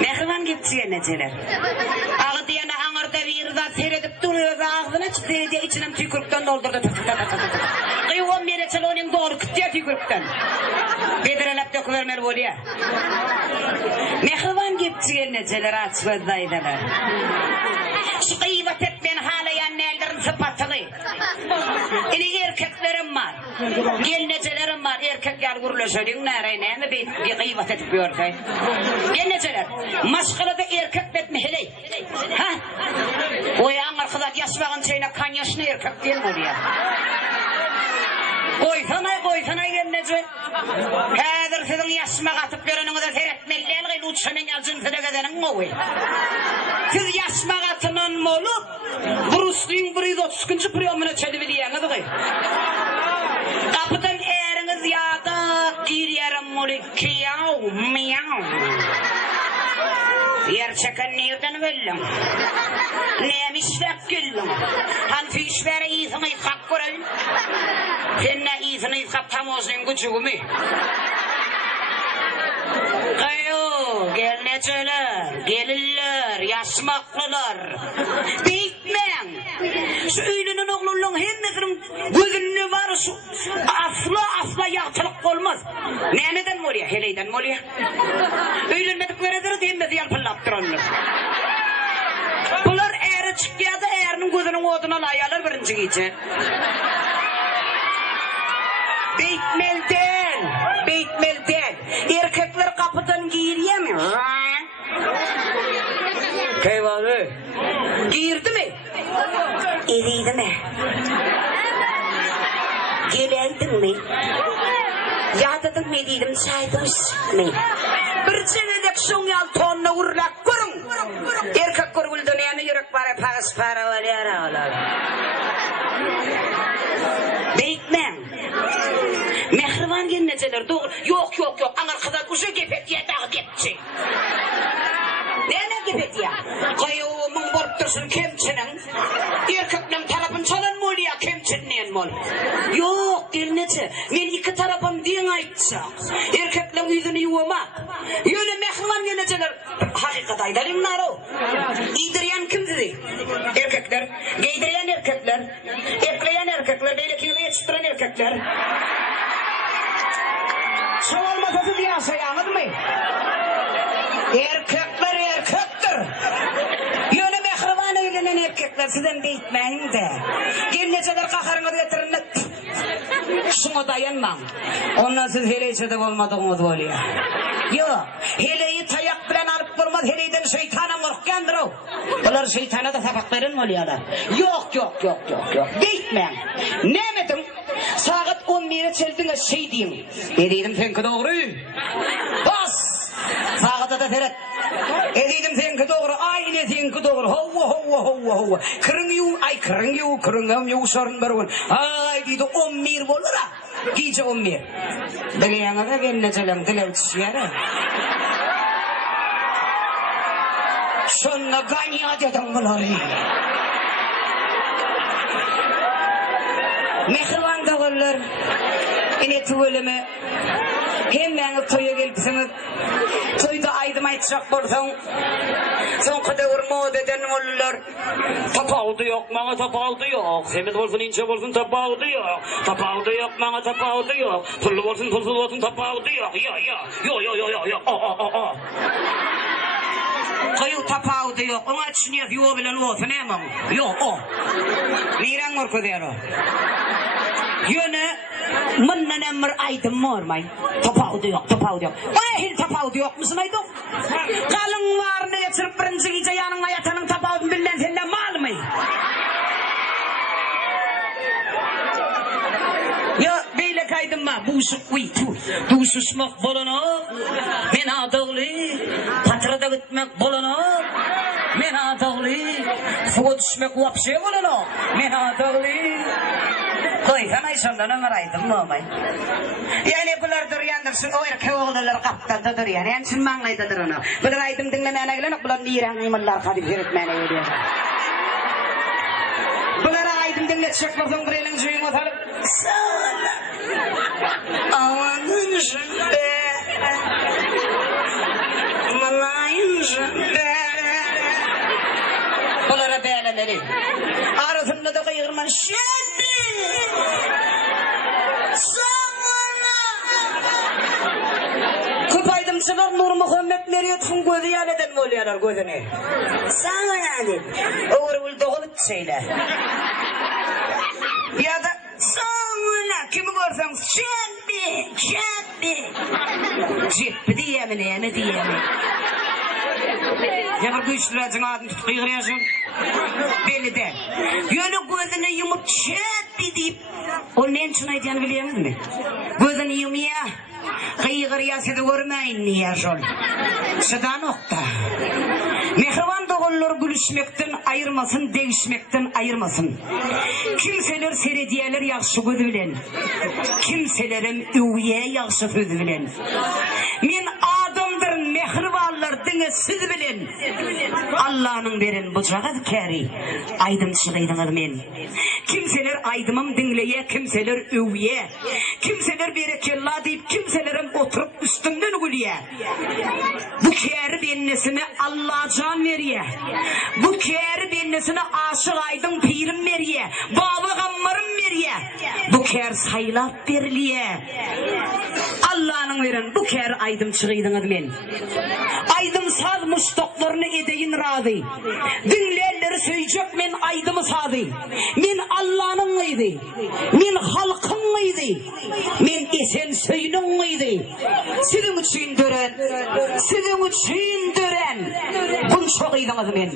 Mehriban gittiğe neceler. Ağı diyene ağırda bir zat seyredip duruyor ağzına çıktı diye içinem tükürükten doldurdu. Kıyıvam bir reçel onun doğru kütüye tükürükten. Bedirelep döküvermeli bu diye. Mehriban gittiğe neceler açmazdaydılar. Şu kıyıvat etmeyen hala yanına ellerin sıpatılı. Yine erkeklerim var. Gelnecelerim var. Erkek yer vuruluşu. Ne mi bir kıyıvat edip görsey. Gelneceler. Maşkılıda erkek betme hele. Ha? O yan arkadaş yaşmağın şeyine kan yaşına erkek değil mi oraya? Koysana gelnece. Hadır sizin yaşma katıp görününüze seyretmeliler. Gayl uçanın yalcın size gezenin o. Siz yaşma katının olup Bruce'nin 130. priyomuna çeliviliyeniniz gayl. Kapıdan eğeriniz yağda gir yarım olup kiyav miyav. Yer çeken nereden verin? Neymişler güllüm? Hanfi işvere iyisini yıkak göreyim. Sen ne iyisini yıkak tam olsun gücümü. Kayo, gelneceler, gelirler, yaşmaklılar. Beyitmen. Şu ünlünün oğlunun hemmesinin gözünü var şu. Asla yağtılık olmaz. Neden mi oraya? Heleyden mi oraya? Ünlünmedikleri de hemmesi yalpıllattır onlar. Bunlar eğri çıkıyor da eğrinin gözünün oduna layalar birinci gece. Beytmelden. Erkekler kapıdan giyiriyor mu? Kayvalı. Giyirdi mi? Eriydi mi? Geleydin mi? Yadadın mı dedim saydınız mı? Bir çevedek son yal tonuna vurlak kurun. Erkek kurgul dönemi yürek var pas para var yara olar. Beytmen. Mehriban gelneceler doğru. Yok. Anarkadan uşa gepet ya dağı gepçi. Ne gepet ya? Kayıvımın borttursun kemçinin. Erkeklerin tarafın çalan mol ya kemçinleyen mol. Yok gelnece. Men iki tarafım diyen aytsa. Erkeklerin yüzünü yuvamak. Yöne mehriban gelneceler. Hakikat aydalinlar o. İdiriyen kim dedi? Erkekler. Giydiriyen erkekler. Ekleyen erkekler. Deylekini yetiştiren erkekler. Çoğal masası diye sayanır mı? Erkekler erkektir. Yöne mehriban eylenen erkekler sizden beyitmeyin de. Gelneceler kakarını getirin. Şuna dayanmam. Ondan siz hele içede olmadığınız oluyor. Yok. Heleyi tayak bilen alıp vurmaz. Heleyden şeytana korkkandır o. Bunlar şeytana da sabak verin mi oluyorlar? Yok. Beyitmeyin. Ne emedim? Saat 11'e çeldiniz şey diyeyim. Ne dedim senki doğru? Bas! Saate da seret. Dedim senki doğru. Aynı senki doğru. Hova. Kırın yu sorun barun. Ay dedi 11 olur ha. Gece 11. Dileyene de gelneceler dilev tüşüyere. Şunla ganya dedim bunları. Mehriban dağırlar. Yine tüveleme. Hemen toya gelipsiniz. Toyda aydım aytacak bolsan. Son kadar vurma deden olurlar. Tapağıdı yok, bana tapağıdı yok. Semiz olsun, ince olsun tapağıdı yok. Tapağıdı yok, bana tapağıdı yok. Pullu olsun, pulsuz olsun tapağıdı yok. Yok. Koyu tapağıdı yok. Ona düşünüyor, yuva bilen olsun hemen. Yok o. Niren korku der o. Yöne mınnen emir aydım mormay. Tapağıdı yok. O ehil tapağıdı yok musun aydım? Kalın var ne getirip birinci gece yanına yatanın tapağıdın bilinen senden mal mı? Ya böyle kaydım mı? Buğuşuk uytu. Duşuşmak bolana. Men adağlı. Patrada gitmek bolana. Men adağlı. Suğa düşmek vapşe bolana. Men adağlı. Koysana işondan ömür aydım mı olmay? Yani bunlar duruyandırsın, o erkek oğulları kaptadı duruyan. Yani şimdi manlaydadır onu. Bunlar aydım dinlemeyene gelen, bunlar niren imanlar kadip yürütmeyene geliyor. Bunlar aydım dinletecek bakın burayla suyunu atalım. Sağla. Amanın şimdi. Malayın şimdi. dedi. Arasında da kıyırman şebi. Samana. Köpaydımçılar Nur Muhammed Meriyet'in gözü yaneden mi oluyorlar gözüne? Samana dedi. Oğru buldu olup söyle. Ya da samana kimi görsen şebi. Şebi diyemine diyemine. Ya bir güçlürecin adını tutup kıyırıyorsun. Belli de. Yönü gözünü yumup şebi deyip. O neyin için aydıyanı biliyor musun? Gözünü yumuya. Kıyırıyası da görmeyin niye şol. Sıda nokta. Mehriban doğullar gülüşmekten ayırmasın, değişmekten ayırmasın. Kimseler serediyeler yakşı gözü bilen. Kimselerim üvye yakşı sözü bilen. Min adamdırın mehribanlardın siz bilen. Allah'ın verin bıçağı keri. Aydım çıkıydınız men. Kimseler aydımım dinleye, kimseler üvye. Kimseler berekella deyip kimselerim oturup üstümden gülüye. Bu keri bennesine Allah can veriye. Bu keri bennesine aşık aydın pirim veriye. Baba gammarım veriye. Bu keri saylap veriliye. Allah'ın verin bu keri aydım çıkıydınız men. Aydım saz muştoklarını edeyin razı. Dinleyenleri söyleyecek men aydımı sazı. Men Allah'ın mıydı? Men halkın mıydı? Men esen söylün mıydı? Sizin için dören, sizin için dören. Bunu çok iydiniz men.